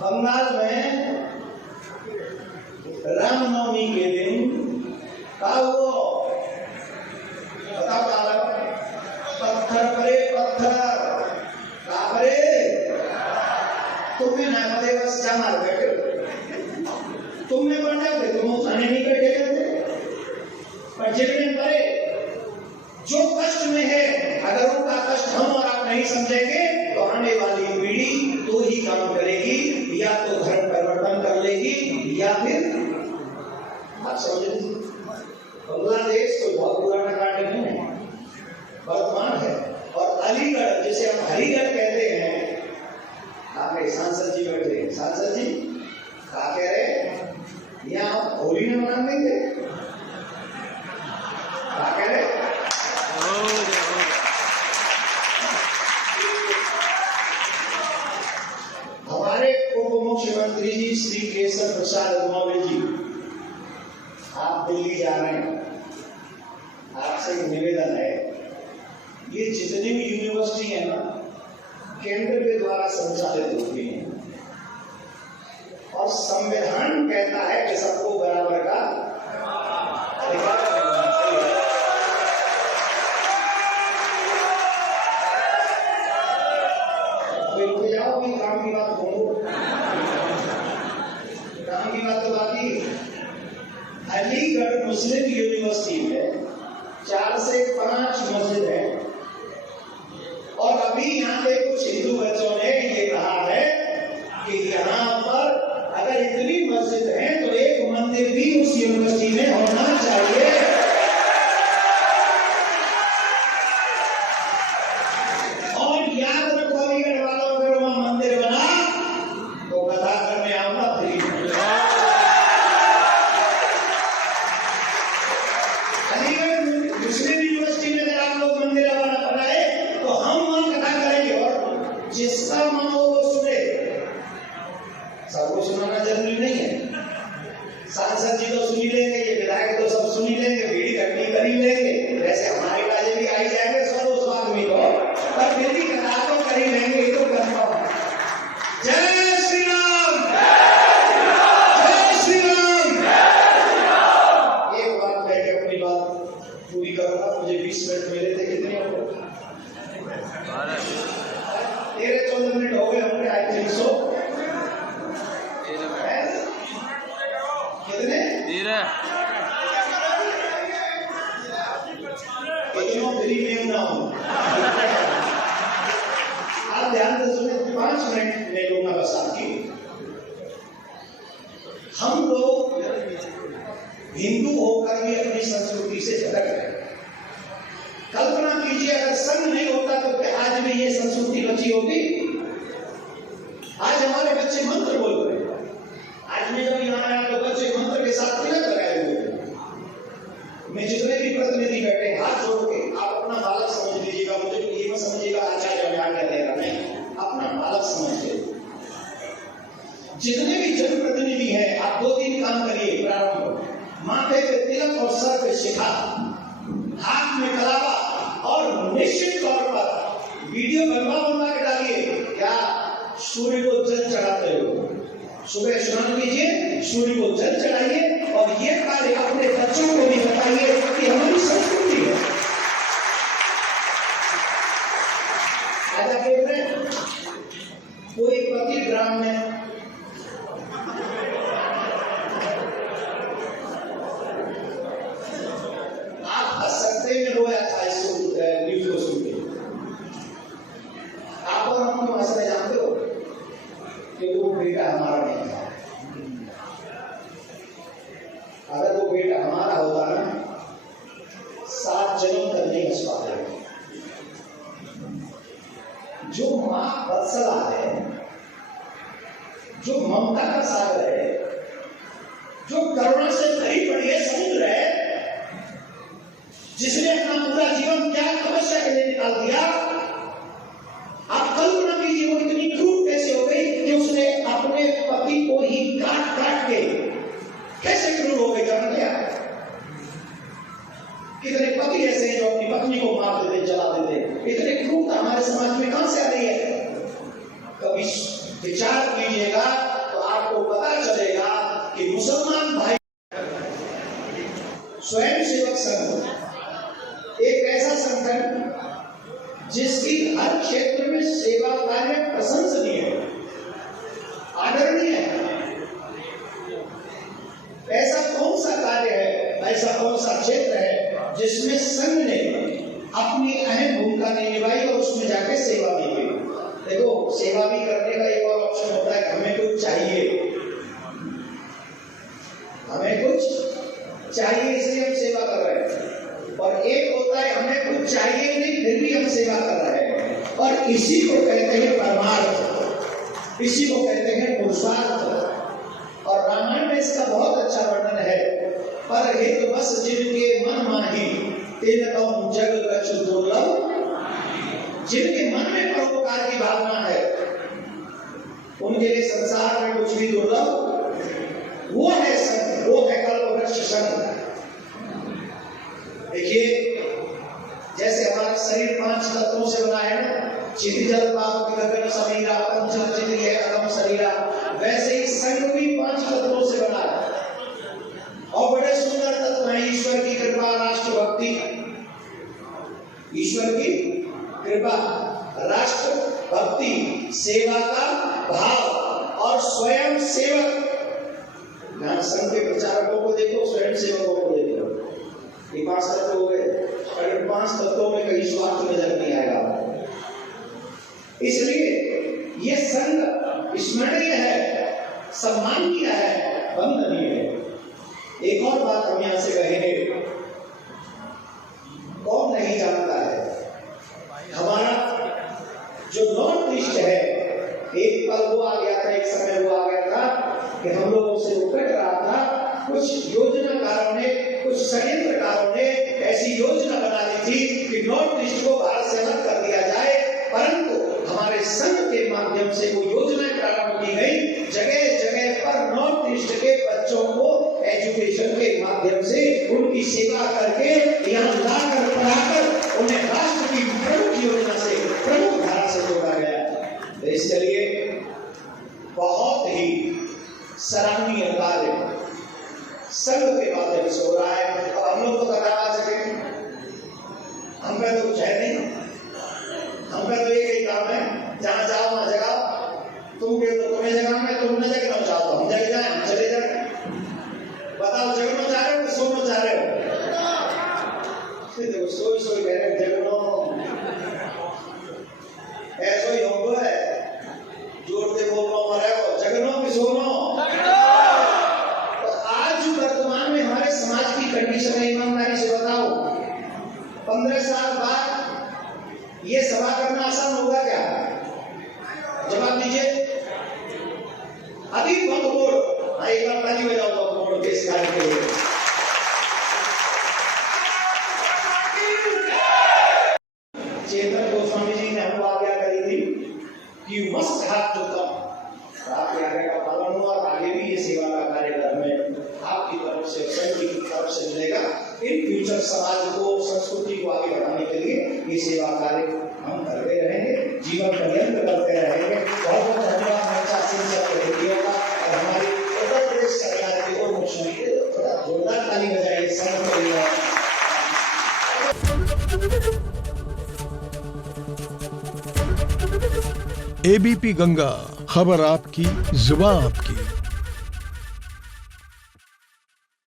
बंगाल में रामनवमी के दिन का वो बताओ पत्थर परे पत्थर कापरे तुम्हें ना पते बस जमार बैठे तुम्हें बन जाते तुम खाने नहीं बैठे थे पर जितने परे जो कष्ट में है अगर उनका कष्ट हम और आप नहीं समझेंगे तो आने वाली पीढ़ी तो ही काम करेगी या तो धर्म परिवर्तन कर लेगी या फिर आप समझे बांग्लादेश कोई बहुत पुराना कांड नहीं है, वर्तमान है। और अलीगढ़ जिसे हम हरिगढ़ कहते हैं, आपके सांसद जी बैठे हैं, सांसद जी क्या कह रहे हैं यहाँ होली में मना देंगे क्या कह रहे हमारे उप मुख्यमंत्री जी श्री केशव प्रसाद मौर्य जी, आप दिल्ली जा रहे हैं, आपसे एक निवेदन है, ये जितनी भी यूनिवर्सिटी है ना केंद्र के द्वारा संचालित होती है और संविधान कहता है कि सबको बराबर का अधिकार मिलना चाहिए। तो जाओ भी काम की बात बोलो, काम की बात तो बाकी। अलीगढ़ मुस्लिम यूनिवर्सिटी में 4 से 5 मस्जिद है और अभी यहाँ पे कुछ हिंदू बच्चों ने ये कहा है कि यहाँ पर अगर इतनी मस्जिद है तो एक मंदिर भी उस यूनिवर्सिटी में होना चाहिए। और याद रखो अलीगढ़ वालों, अगर वहां मंदिर बना तो कथा करने आऊंगा फ्री। अलीगढ़ मुस्लिम यूनिवर्सिटी में अगर आप लोग मंदिर बनाए तो हम वहां कथा करेंगे और जिसका मन हो वो सुने। सबको सुनाना जरूरी नहीं है, सांसद जी तो सुनी लेंगे, ये विधायक तो सब सुनी लेंगे, भीड़ इकट्ठी कर ही लेंगे, वैसे हमारे काजे भी आई जाएंगे 100-200 आदमी को, पर फिर भी कथा तो कर ही लेंगे, ये तो कंफर्म है। जय श्री राम, जय श्री राम। एक बात कह के अपनी बात पूरी करूंगा, मुझे 20 मिनट मिले थे, कितने हो 13-14 मिनट हो गए हमने, आई थिंक सो। कितने फ्री में ना हो। आप ध्यान से सुने, 5 मिनट ले लूंगा बस आपकी। हम लोग हिंदू होकर भी अपनी संस्कृति से भटक रहे। कल्पना कीजिए अगर संघ नहीं होता तो क्या आज में ये संस्कृति बची होती? आज हमारे बच्चे मंत्र बोल रहे हैं, आज मैं जब यहाँ आया तो बच्चे मंत्र के साथ तिलक लगाए हुए थे। मैं जितने भी प्रतिनिधि बैठे हाथ जोड़ के, आप अपना बालक समझ लीजिएगा, मुझे ये मत समझिएगा आचार्य बयान कर देगा, नहीं, अपना बालक समझ लीजिए। जितने भी जनप्रतिनिधि हैं आप 2-3 काम करिए। प्रारंभ माथे पे तिलक और सर पे शिखा, हाथ में कलावा और निश्चित तौर पर वीडियो बनवा के डालिए। क्या सूर्य को जल चढ़ाते हो? सुबह स्नान कीजिए, सूर्य को जल चढ़ाइए और ये कार्य अपने बच्चों को भी बताइए कि हमारी संस्कृति है। आज आप देख रहे हैं कोई पति ग्राम में आप हंस सकते में रोया था इसको न्यूज को सुन के। आप और हम क्यों हंसने जानते हो कि वो बेटा हमारा नहीं था। अगर वो बेटा हमारा होता ना 7 जन्म तक नहीं हंस पाते। जो मां वत्सला है, जो ममता का सागर है, जो करुणा से भरी पड़ी है समुद्र है, जिसने अपना पूरा जीवन त्याग तपस्या के लिए निकाल दिया, आप कल्पना कीजिए वो इतनी क्रूर कैसे हो गई कि उसने अपने पति को ही काट काट के कैसे क्रूर हो गई? जान लिया कितने पति ऐसे हैं जो अपनी पत्नी को मार देते, जला देते। इतने क्रूरता हमारे समाज में कहां से आ रही है? कभी विचार कीजिएगा तो आपको पता चलेगा कि मुसलमान भाई स्वयं सेवक संघ एक ऐसा संगठन जिसकी हर क्षेत्र में सेवा कार्य प्रशंसनीय है, आदरणीय है। ऐसा कौन सा कार्य है, ऐसा कौन सा क्षेत्र है जिसमें संघ ने अपनी अहम भूमिका नहीं निभाई और उसमें जाके सेवा भी की। देखो, सेवा भी करने का एक और ऑप्शन होता है कि हमें कुछ चाहिए, हमें कुछ चाहिए इसलिए हम सेवा कर रहे हैं, और एक होता है हमें कुछ चाहिए नहीं फिर भी हम सेवा कर रहे हैं, और इसी को कहते हैं परमार्थ, इसी को कहते हैं पुरुषार्थ। और रामायण में इसका बहुत अच्छा वर्णन है। पर हित बस जिनके मन माही तेन कौन जग कछु दुर्लभ, जिनके मन में परोपकार की भावना है उनके लिए संसार में कुछ भी दुर्लभ, वो है संघ, वो है कल्पवृक्ष संघ। देखिए, जैसे हमारा शरीर 5 तत्वों से बना है ना, चिति जल पाप गगन समीरा पंचम चिति है अगम शरीरा, वैसे ही संघ भी 5 तत्वों से बना है और बड़े सुंदर तत्व हैं। ईश्वर की कृपा, राष्ट्र भक्ति, ईश्वर की कृपा, राष्ट्र भक्ति, सेवा का भाव और स्वयं सेवक। यहाँ संघ के प्रचारकों को देखो, स्वयं सेवकों को देखो, ये 5 तत्व हो गए, और इन 5 तत्वों में कहीं स्वार्थ नजर नहीं आएगा। इसलिए ये संघ स्मरणीय है, सम्माननीय है, वंदनीय है। एक और बात हम यहां से कहेंगे, कौन नहीं जानता है हमारा जो नॉर्थ ईस्ट है, एक पल वो आ गया था, एक समय वो आ गया था कि हम लोगों से वो कट रहा था। कुछ योजनाकारों ने, कुछ षड्यंत्रकारों ने ऐसी योजना बना दी थी कि नॉर्थ ईस्ट को भारत से अलग कर दिया जाए, परंतु हमारे संघ के माध्यम से वो योजनाएं प्रारंभ की गई। जगह जगह पर नॉर्थ ईस्ट के बच्चों को एजुकेशन के माध्यम से उनकी सेवा करके यहाँ लाकर पढ़ाकर उन्हें राष्ट्र की प्रमुख योजना से, प्रमुख धारा से जोड़ा गया। तो इसके लिए बहुत ही सराहनीय कार्य संघ के माध्यम से हो रहा है। और हम लोग तो करा सके, हम पे तो कुछ है नहीं, हम पे तो एक ही काम है, जहाँ जाओ वहाँ जगाओ। तुम के तो तुम्हें जगह में, तुम न जगना चाहो तो हम जग जाए, हम चले जाए। बताओ, जगना चाह रहे हो कि सोना चाह रहे हो? देखो, सोई सोई कह रहे जगनो, ऐसा ही होगा है, जोर दे बोल रहा मरे हो, जगनो कि सोनो। तो आज वर्तमान में हमारे समाज की कंडीशन है, ईमानदारी से बताओ, 15 साल बाद ये सभा करना आसान होगा क्या? जवाब दीजिए। अभी वक्त बोर्ड, एक बार ताली बजाओ वक्त बोर्ड के इस कार्य के लिए। चेतन गोस्वामी जी ने हमको आज्ञा करी थी कि you must have to come. आपके आज्ञा का पालन हुआ, आगे भी ये सेवा का कार्य हमें आपकी तरफ से, संघ की तरफ से मिलेगा। इन फ्यूचर समाज को, संस्कृति को आगे बढ़ाने के लिए ये सेवा कार्य हम करते रहेंगे, जीवन पर्यंत करते रहेंगे। बहुत बहुत धन्यवाद और हमारी उत्तर प्रदेश सरकार की ओर मुख्यमंत्री थोड़ा जोरदार ताली बजाइए संघ के लिए। एबीपी गंगा, खबर आपकी, जुबान आपकी।